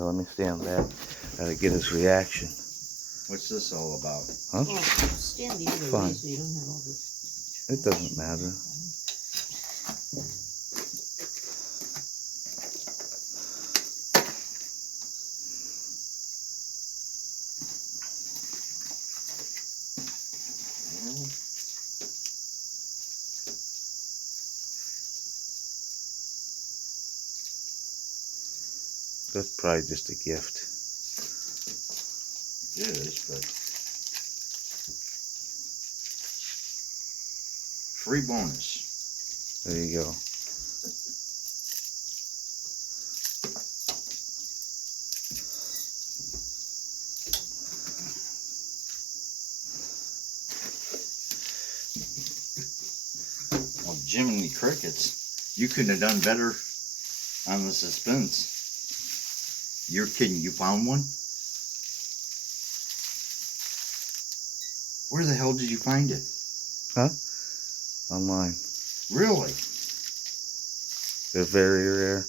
Yeah, let me stand back. Gotta get his reaction. What's this all about? Huh? Well, stand the other Fine. way so you don't have all this. It doesn't matter. That's probably just a gift. It is, but free bonus. There you go. Well, Jiminy Crickets, you couldn't have done better on the suspense. You're kidding, you found one? Where the hell did you find it? Online. Really? They're very rare.